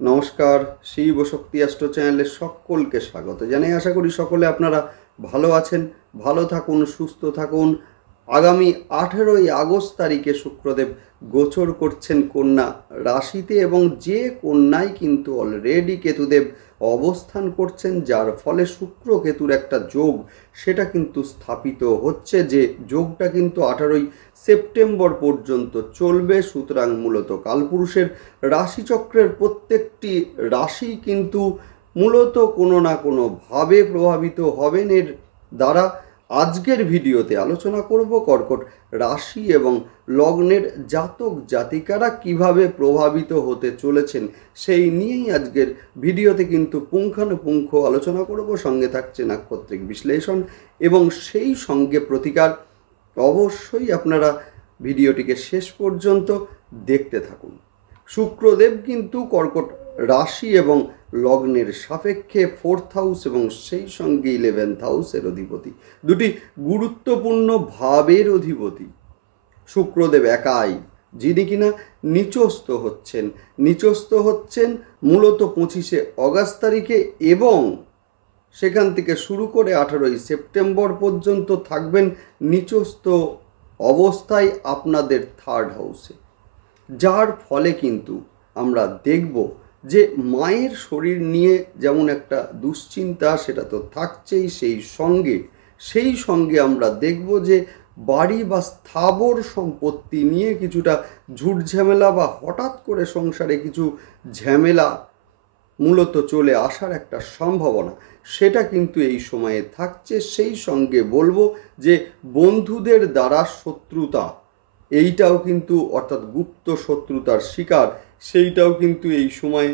নমস্কার, শিব শক্তি অ্যাস্ট্রো চ্যানেলে সকলকে স্বাগত জানাই। আশা করি সকলে আপনারা ভালো আছেন, ভালো থাকুন, সুস্থ থাকুন। আগামী 18ই আগস্ট তারিখে শুক্রদেব গোচর করছেন কন্যা রাশিতে, এবং যে কন্যায় কিন্তু অলরেডি কেতুদেব অবস্থান করছেন, যার ফলে শুক্র কেতুর একটা যোগ সেটা কিন্তু স্থাপিত হচ্ছে। যে যোগটা কিন্তু 18ই সেপ্টেম্বর পর্যন্ত চলবে। সুতরাং মূলত কালপুরুষের রাশিচক্রের প্রত্যেকটি রাশি কিন্তু মূলত কোনো না কোনোভাবে প্রভাবিত হবেন এর দ্বারা। আজকের ভিডিওতে আলোচনা করব কর্কট রাশি এবং লগ্নের জাতক জাতিকারা কিভাবে প্রভাবিত হতে চলেছেন সেই নিয়েই আজকের ভিডিওতে কিন্তু পুঙ্খানুপুঙ্খ আলোচনা করব। সঙ্গে থাকছে নাক্ষত্রিক বিশ্লেষণ এবং সেই সঙ্গে প্রতিকার। অবশ্যই আপনারা ভিডিওটিকে শেষ পর্যন্ত দেখতে থাকুন। শুক্রদেব কিন্তু কর্কট রাশি এবং লগ্নের সাপেক্ষে 4th হাউস এবং সেই সঙ্গে 11th হাউসের অধিপতি, দুটি গুরুত্বপূর্ণ ভাবের অধিপতি। শুক্রদেব একাই, যিনি কিনা নিচস্থ হচ্ছেন মূলত 25শে অগাস্ট তারিখে, এবং সেখান থেকে শুরু করে 18ই সেপ্টেম্বর পর্যন্ত থাকবেন নিচস্থ অবস্থায় আপনাদের 3rd হাউসে। যার ফলে কিন্তু আমরা দেখব যে মায়ের শরীর নিয়ে যেমন একটা দুশ্চিন্তা সেটা তো থাকছেই, সেই সঙ্গে আমরা দেখব যে বাড়ি বা স্থাবর সম্পত্তি নিয়ে কিছুটা ঝুট ঝামেলা বা হঠাৎ করে সংসারে কিছু ঝামেলা মূলত চলে আসার একটা সম্ভাবনা সেটা কিন্তু এই সময়ে থাকছে। সেই সঙ্গে বলবো যে বন্ধুদের দ্বারা শত্রুতা, এইটাও কিন্তু অর্থাৎ গুপ্ত শত্রুতার শিকার, সেইটাও কিন্তু এই সময়ে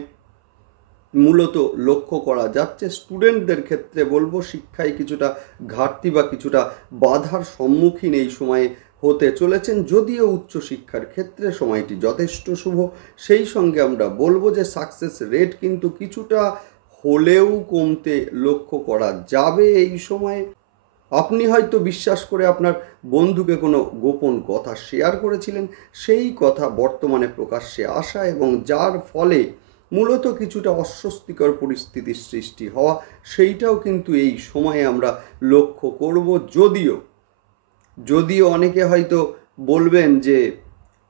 মূলত লক্ষ্য করা যাচ্ছে। স্টুডেন্টদের ক্ষেত্রে বলবো শিক্ষায় কিছুটা ঘাটতি বা কিছুটা বাধার সম্মুখীন এই সময়ে হতে চলেছেন, যদিও উচ্চশিক্ষার ক্ষেত্রে সময়টি যথেষ্ট শুভ। সেই সঙ্গে আমরা বলবো যে সাকসেস রেট কিন্তু কিছুটা হলেও কমতে লক্ষ্য করা যাবে এই সময়ে। আপনি হয়তো বিশ্বাস করে আপনার বন্ধুকে কোনো গোপন কথা শেয়ার করেছিলেন, সেই কথা বর্তমানে প্রকাশ্যে আসা এবং যার ফলে মূলত কিছুটা অস্বস্তিকর পরিস্থিতির সৃষ্টি হওয়া, সেইটাও কিন্তু এই সময়ে আমরা লক্ষ্য করব। যদিও অনেকে হয়তো বলবেন যে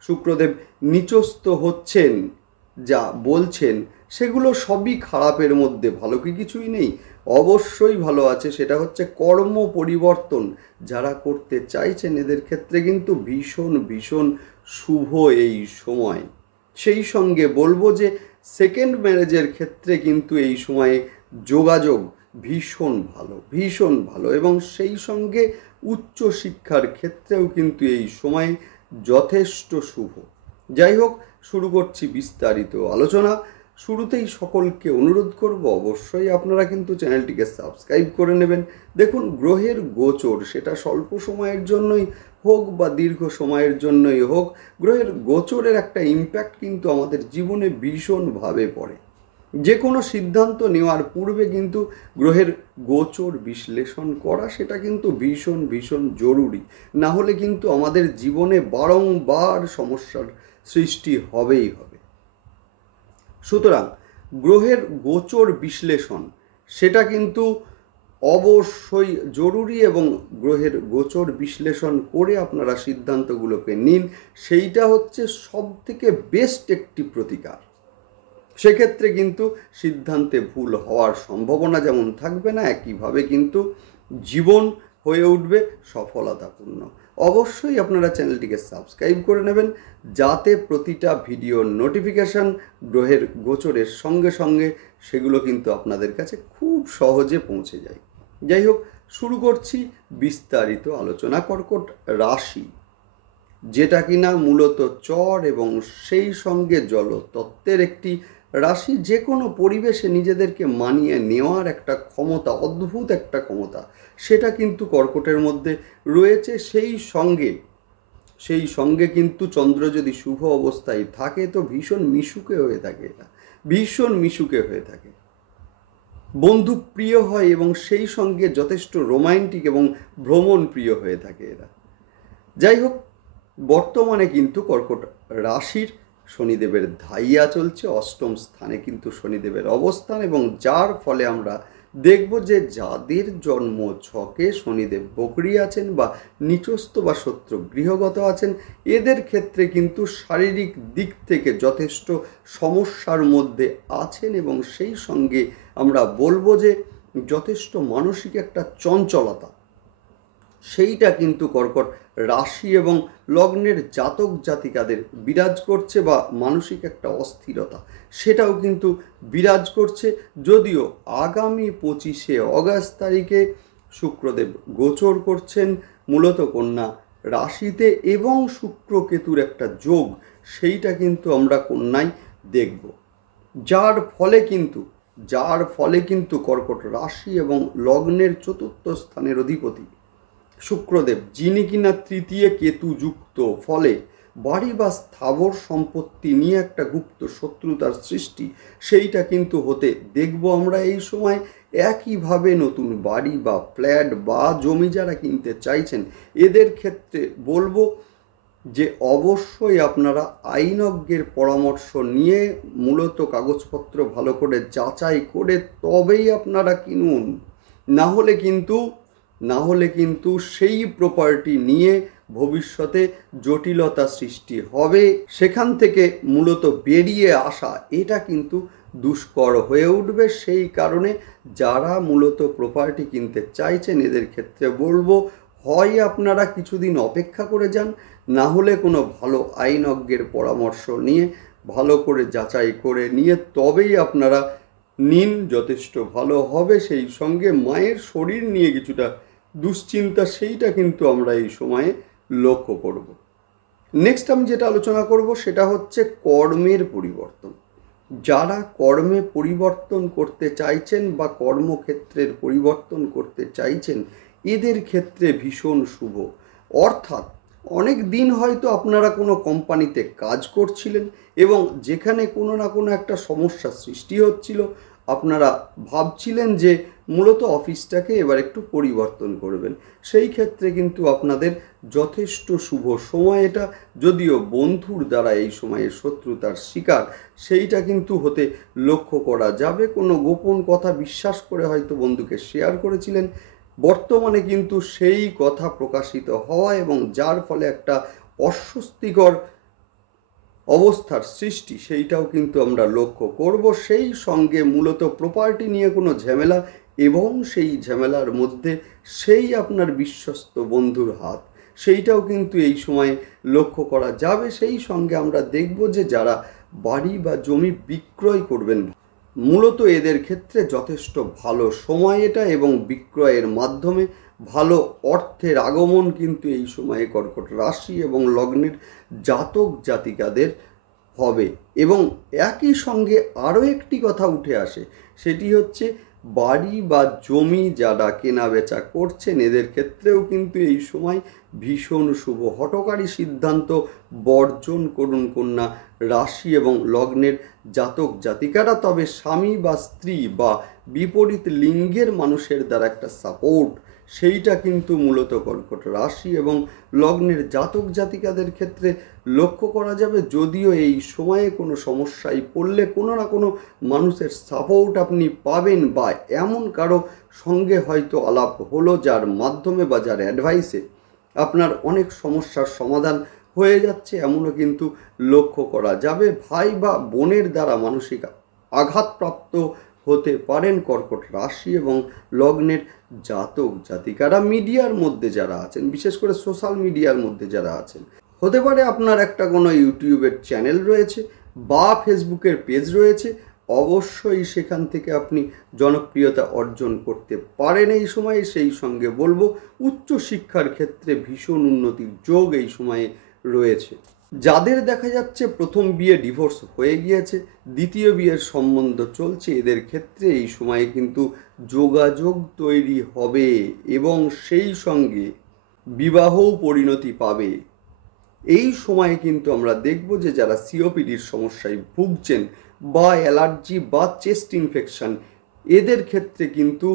শুক্রদেব নিচস্থ হচ্ছেন, যা বলছেন সেগুলো সবই খারাপের মধ্যে, ভালো কি কিছুই নেই? অবশ্যই ভালো আছে, সেটা হচ্ছে কর্ম পরিবর্তন যারা করতে চাইছেন এদের ক্ষেত্রে কিন্তু ভীষণ ভীষণ শুভ এই সময়। সেই সঙ্গে বলবো যে সেকেন্ড ম্যারেজের ক্ষেত্রে কিন্তু এই সময়ে যোগাযোগ ভীষণ ভালো এবং সেই সঙ্গে উচ্চশিক্ষার ক্ষেত্রেও কিন্তু এই সময়ে যথেষ্ট শুভ। যাই হোক, শুরু করছি বিস্তারিত আলোচনা। শুরুতেই সকলকে অনুরোধ করব, অবশ্যই আপনারা কিন্তু চ্যানেলটিকে সাবস্ক্রাইব করে নেবেন। দেখুন, গ্রহের গোচর সেটা স্বল্প সময়ের জন্যই হোক বা দীর্ঘ সময়ের জন্যই হোক, গ্রহের গোচরের একটা ইম্প্যাক্ট কিন্তু আমাদের জীবনে ভীষণভাবে পড়ে। যে কোনো সিদ্ধান্ত নেওয়ার পূর্বে কিন্তু গ্রহের গোচর বিশ্লেষণ করা সেটা কিন্তু ভীষণ জরুরি। না হলে কিন্তু আমাদের জীবনে বারংবার সমস্যার সৃষ্টি হবেই হবে। সুতরাং গ্রহের গোচর বিশ্লেষণ সেটা কিন্তু অবশ্যই জরুরি, এবং গ্রহের গোচর বিশ্লেষণ করে আপনারা সিদ্ধান্তগুলোকে নিন, সেইটা হচ্ছে সবথেকে বেস্ট একটি প্রতিকার। সেক্ষেত্রে কিন্তু সিদ্ধান্তে ভুল হওয়ার সম্ভাবনা যেমন থাকবে না, একইভাবে কিন্তু জীবন হয়ে উঠবে সফলতাপূর্ণ। অবশ্যই আপনারা চ্যানেলটিকে সাবস্ক্রাইব করে নেবেন, যাতে প্রতিটা ভিডিওর নোটিফিকেশান গ্রহের গোচরের সঙ্গে সঙ্গে সেগুলো কিন্তু আপনাদের কাছে খুব সহজে পৌঁছে যায়। যাই হোক, শুরু করছি বিস্তারিত আলোচনা। কর্কট রাশি, যেটা কিনা মূলত চর এবং সেই সঙ্গে জলতত্ত্বের একটি রাশি, যে কোনো পরিবেশে নিজেদেরকে মানিয়ে নেওয়ার একটা ক্ষমতা, অদ্ভুত একটা ক্ষমতা সেটা কিন্তু কর্কটের মধ্যে রয়েছে। সেই সঙ্গে কিন্তু চন্দ্র যদি শুভ অবস্থায় থাকে তো ভীষণ মিশুকে হয়ে থাকে, বন্ধু প্রিয় হয় এবং সেই সঙ্গে যথেষ্ট রোমান্টিক এবং ভ্রমণ প্রিয় হয়ে থাকে এরা। যাই হোক, বর্তমানে কিন্তু কর্কট রাশির শনিদেবের ধাইয়া চলছে, অষ্টম স্থানে কিন্তু শনিদেবের অবস্থান, এবং যার ফলে আমরা দেখব যে যাদের জন্ম ছকে শনিদেব বকরি আছেন বা নিচস্থ বা শত্রু গৃহগত আছেন, এদের ক্ষেত্রে কিন্তু শারীরিক দিক থেকে যথেষ্ট সমস্যার মধ্যে আছেন, এবং সেই সঙ্গে আমরা বলবো যে যথেষ্ট মানসিক একটা চঞ্চলতা সেইটা কিন্তু কর্কট রাশি এবং লগ্নের জাতক জাতিকাদের বিরাজ করছে, বা মানসিক একটা অস্থিরতা সেটাও কিন্তু বিরাজ করছে। যদিও আগামী 25শে অগাস্ট তারিখে শুক্রদেব গোচর করছেন মূলত কন্যা রাশিতে, এবং শুক্র কেতুর একটা যোগ সেইটা কিন্তু আমরা কন্যায় দেখব, যার ফলে কিন্তু কর্কট রাশি এবং লগ্নের চতুর্থ স্থানের অধিপতি শুক্রদেব, যিনি কিনা তৃতীয় কেতু যুক্ত, ফলে বাড়ি বা স্থাবর সম্পত্তি নিয়ে একটা গুপ্ত শত্রুতার সৃষ্টি সেইটা কিন্তু হতে দেখব আমরা এই সময়। একইভাবে নতুন বাড়ি বা ফ্ল্যাট বা জমি যারা কিনতে চাইছেন, এদের ক্ষেত্রে বলবো যে অবশ্যই আপনারা আইনজ্ঞের পরামর্শ নিয়ে মূলত কাগজপত্র ভালো করে যাচাই করে তবেই আপনারা কিনুন। না হলে কিন্তু সেই প্রপার্টি নিয়ে ভবিষ্যতে জটিলতা সৃষ্টি হবে, সেখান থেকে মূলত বেরিয়ে আসা এটা কিন্তু দুষ্কর হয়ে উঠবে। সেই কারণে যারা মূলত প্রপার্টি কিনতে চাইছেন, এদের ক্ষেত্রে বলবো হয় আপনারা কিছুদিন অপেক্ষা করে যান, না হলে কোনো ভালো আইনজ্ঞের পরামর্শ নিয়ে ভালো করে যাচাই করে নিয়ে তবেই আপনারা নিন, যথেষ্ট ভালো হবে। সেই সঙ্গে মায়ের শরীর নিয়ে কিছুটা দুশ্চিন্তা সেইটা কিন্তু আমরা এই সময়ে লক্ষ্য করব। নেক্সট আমি যেটা আলোচনা করব সেটা হচ্ছে কর্মের পরিবর্তন। যারা কর্মে পরিবর্তন করতে চাইছেন বা কর্মক্ষেত্রের পরিবর্তন করতে চাইছেন, এদের ক্ষেত্রে ভীষণ শুভ। অর্থাৎ অনেক দিন হয়তো আপনারা কোনো কোম্পানিতে কাজ করছিলেন এবং যেখানে কোনো না কোনো একটা সমস্যা সৃষ্টি হচ্ছিল, আপনারা ভাবছিলেন যে মূলত অফিসটাকে এবার একটু পরিবর্তন করবেন। সেই ক্ষেত্রে কিন্তু আপনাদের যথেষ্ট শুভ সময় এটা। যদিও বন্ধুর দ্বারা এই সময়ে শত্রুতার শিকার সেইটা কিন্তু হতে লক্ষ্য করা যাবে। কোনো গোপন কথা বিশ্বাস করে হয়তো বন্ধুকে শেয়ার করেছিলেন, বর্তমানে কিন্তু সেই কথা প্রকাশিত হওয়া এবং যার ফলে একটা অস্বস্তিকর অবস্থার সৃষ্টি সেইটাও কিন্তু আমরা লক্ষ্য করব। সেই সঙ্গে মূলত প্রপার্টি নিয়ে কোনো ঝামেলা এবং সেই ঝামেলার মধ্যে সেই আপনার বিশ্বস্ত বন্ধুর হাত সেইটাও কিন্তু এই সময়ে লক্ষ্য করা যাবে। সেই সঙ্গে আমরা দেখব যে যারা বাড়ি বা জমি বিক্রয় করবেন, মূলত এদের ক্ষেত্রে যথেষ্ট ভালো সময় এটা, এবং বিক্রয়ের মাধ্যমে ভালো অর্থের আগমন কিন্তু এই সময়ে কর্কট রাশি এবং লগ্নের জাতক জাতিকাদের হবে। এবং একই সঙ্গে আরও একটি কথা উঠে আসে, সেটি হচ্ছে বাড়ি বা জমি যারা কেনা বেচা করছেন, এদের ক্ষেত্রেও কিন্তু এই সময় ভীষণ শুভ। হঠকারী সিদ্ধান্ত বর্জন করুন কন্যা রাশি এবং লগ্নের জাতক জাতিকারা। তবে স্বামী বা স্ত্রী বা বিপরীত লিঙ্গের মানুষের দ্বারা একটা সাপোর্ট সেইটা কিন্তু মূলত কর্কট রাশি এবং লগ্নের জাতক জাতিকাদের ক্ষেত্রে লক্ষ্য করা যাবে। যদিও এই সময়ে কোনো সমস্যায় পড়লে কোনো না কোনো মানুষের সাপোর্ট আপনি পাবেন, বা এমন কারো সঙ্গে হয়তো আলাপ হলো যার মাধ্যমে বা যার অ্যাডভাইসে আপনার অনেক সমস্যার সমাধান হয়ে যাচ্ছে, এমনও কিন্তু লক্ষ্য করা যাবে। ভাই বা বোনের দ্বারা মানসিক আঘাতপ্রাপ্ত হতে পারেন কর্কট রাশি এবং লগ্নের জাতক জাতিকারা। মিডিয়ার মধ্যে যারা আছেন, বিশেষ করে সোশ্যাল মিডিয়ার মধ্যে যারা আছেন, হতে পারে আপনার একটা কোনো ইউটিউবের চ্যানেল রয়েছে বা ফেসবুকের পেজ রয়েছে, অবশ্যই সেখান থেকে আপনি জনপ্রিয়তা অর্জন করতে পারেন এই সময়ে। সেই সঙ্গে বলবো উচ্চ শিক্ষার ক্ষেত্রে ভীষণ উন্নতির যোগ এই সময়ে রয়েছে। যাদের দেখা যাচ্ছে প্রথম বিয়ে ডিভোর্স হয়ে গিয়েছে, দ্বিতীয় বিয়ের সম্বন্ধ চলছে, এদের ক্ষেত্রে এই সময়ে কিন্তু যোগাযোগ তৈরি হবে এবং সেই সঙ্গে বিবাহও পরিণতি পাবে। এই সময়ে কিন্তু আমরা দেখব যে যারা সিওপিডির সমস্যায় ভুগছেন বা অ্যালার্জি বা চেস্ট ইনফেকশন, এদের ক্ষেত্রে কিন্তু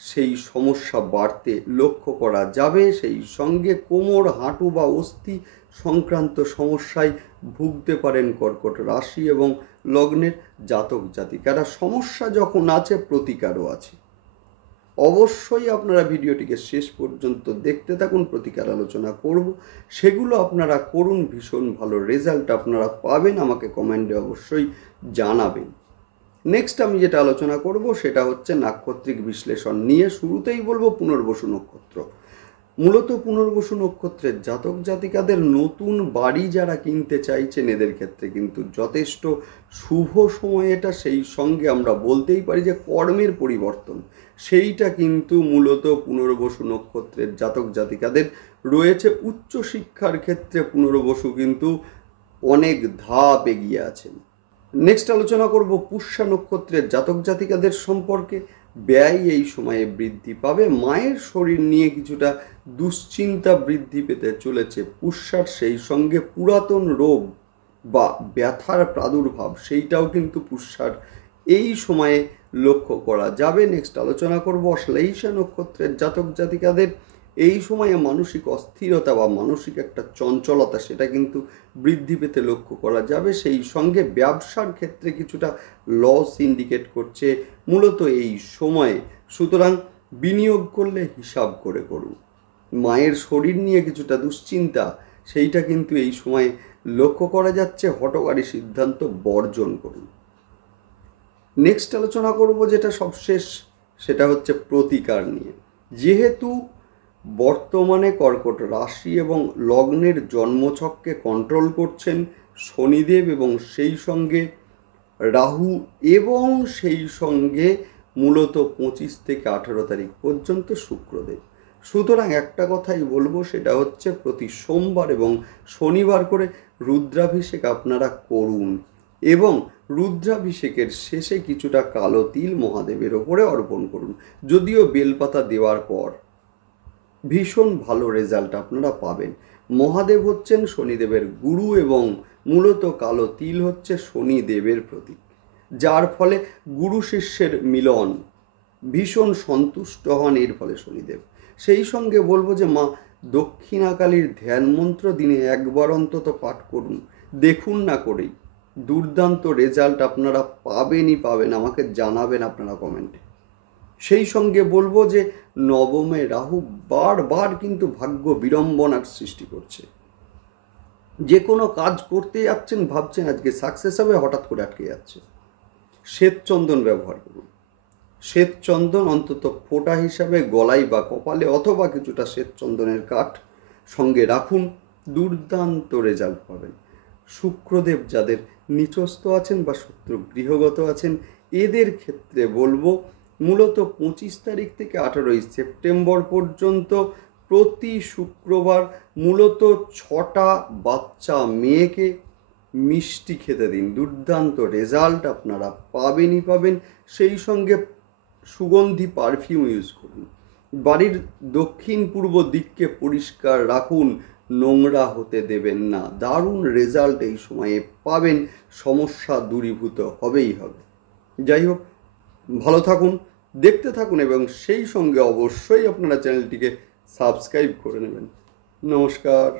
সেই সমস্যা বাড়তে লক্ষ্য করা যাবে। সেই সঙ্গে কোমর, হাঁটু বা অস্থি সংক্রান্ত সমস্যায় ভুগতে পারেন কর্কট রাশি এবং লগ্নের জাতক জাতিকারা। সমস্যা যখন আছে, প্রতিকারও আছে। অবশ্যই আপনারা ভিডিওটিকে শেষ পর্যন্ত দেখতে থাকুন, প্রতিকার আলোচনা করব, সেগুলো আপনারা করুন, ভীষণ ভালো রেজাল্ট আপনারা পাবেন, আমাকে কমেন্টে অবশ্যই জানাবেন। নেক্সট আমি যেটা আলোচনা করব সেটা হচ্ছে নাক্ষত্রিক বিশ্লেষণ নিয়ে। শুরুতেই বলবো পুনর্বসু নক্ষত্র। মূলত পুনর্বসু নক্ষত্রের জাতক জাতিকাদের নতুন বাড়ি যারা কিনতে চাইছেন, এদের ক্ষেত্রে কিন্তু যথেষ্ট শুভ সময় এটা। সেই সঙ্গে আমরা বলতেই পারি যে কর্মের পরিবর্তন, সেইটা কিন্তু মূলত পুনর্বসু নক্ষত্রের জাতক জাতিকাদের রয়েছে। উচ্চশিক্ষার ক্ষেত্রে পুনর্বসু কিন্তু অনেক ধাপ এগিয়ে আছেন। নেক্সট আলোচনা করব পুষ্যা নক্ষত্রের জাতক জাতিকাদের সম্পর্কে। ব্যয় এই সময়ে বৃদ্ধি পাবে। মায়ের শরীর নিয়ে কিছুটা দুশ্চিন্তা বৃদ্ধি পেতে চলেছে পুষ্যার। সেই সঙ্গে পুরাতন রোগ বা ব্যথার প্রাদুর্ভাব, সেইটাও কিন্তু পুষ্যার এই সময়ে লক্ষ্য করা যাবে। নেক্সট আলোচনা করব শ্লেষা নক্ষত্রের জাতক জাতিকাদের। এই সময়ে মানসিক অস্থিরতা বা মানসিক একটা চঞ্চলতা, সেটা কিন্তু বৃদ্ধি পেতে লক্ষ্য করা যাবে। সেই সঙ্গে ব্যবসার ক্ষেত্রে কিছুটা লস ইন্ডিকেট করছে মূলত এই সময়ে। সুতরাং বিনিয়োগ করলে হিসাব করে করুন। মায়ের শরীর নিয়ে কিছুটা দুশ্চিন্তা, সেইটা কিন্তু এই সময়ে লক্ষ্য করা যাচ্ছে। হঠকারী সিদ্ধান্ত বর্জন করুন। নেক্সট আলোচনা করব যেটা সবশেষ, সেটা হচ্ছে প্রতিকার নিয়ে। যেহেতু বর্তমানে কর্কট রাশি এবং লগ্নের জন্মছককে কন্ট্রোল করছেন শনিদেব এবং সেই সঙ্গে রাহু এবং সেই সঙ্গে মূলত 25 থেকে 18 তারিখ পর্যন্ত শুক্রদেব। সুতরাং একটা কথাই বলবো, সেটা হচ্ছে প্রতি সোমবার এবং শনিবার করে রুদ্রাভিষেক আপনারা করুন এবং রুদ্রাভিষেকের শেষে কিছুটা কালো তিল মহাদেবের ওপরে অর্পণ করুন। যদিও বেলপাতা দেওয়ার পর ভীষণ ভালো রেজাল্ট আপনারা পাবেন। মহাদেব হচ্ছেন শনিদেবের গুরু এবং মূলত কালো তিল হচ্ছে শনিদেবের প্রতীক, যার ফলে গুরু শিষ্যের মিলন, ভীষণ সন্তুষ্ট হন এর ফলে শনিদেব। সেই সঙ্গে বলবো যে মা দক্ষিণাকালীর ধ্যান মন্ত্র দিনে একবার অন্তত পাঠ করুন। দেখুন না করেই দুর্দান্ত রেজাল্ট আপনারা পাবেনই পাবেন, আমাকে জানাবেন আপনারা কমেন্টে। সেই সঙ্গে বলবো যে নবমে রাহু বারবার কিন্তু ভাগ্য বিড়ম্বনার সৃষ্টি করছে। যে কোনো কাজ করতে যাচ্ছেন, ভাবছেন আজকে সাকসেস হবে, হঠাৎ করে আটকে যাচ্ছে। শ্বেত চন্দন ব্যবহার করুন। শ্বেত চন্দন অন্তত ফোঁটা হিসাবে গলায় বা কপালে অথবা কিছুটা শ্বেত চন্দনের কাঠ সঙ্গে রাখুন, দুর্দান্ত রেজাল্ট পাবেন। শুক্রদেব যাদের নিচস্থ আছেন বা শত্রু গৃহগত আছেন, এদের ক্ষেত্রে বলবো মূলত 25 তারিখ থেকে 18 সেপ্টেম্বর পর্যন্ত প্রতি শুক্রবার মূলত 6টা বাচ্চা মেয়েকে মিষ্টি খেতে দিন। দুর্দান্ত রেজাল্ট আপনারা পাবেনই পাবেন। সেই সঙ্গে সুগন্ধি পারফিউম ইউজ করুন। বাড়ির দক্ষিণ পূর্ব দিককে পরিষ্কার রাখুন, নোংরা হতে দেবেন না। দারুণ রেজাল্ট এই সময়ে পাবেন, সমস্যা দূরীভূত হবেই হবে। যাই হোক, ভালো থাকুন, দেখতে থাকুন এবং সেই সঙ্গে অবশ্যই আপনারা চ্যানেলটিকে সাবস্ক্রাইব করে নেবেন। নমস্কার।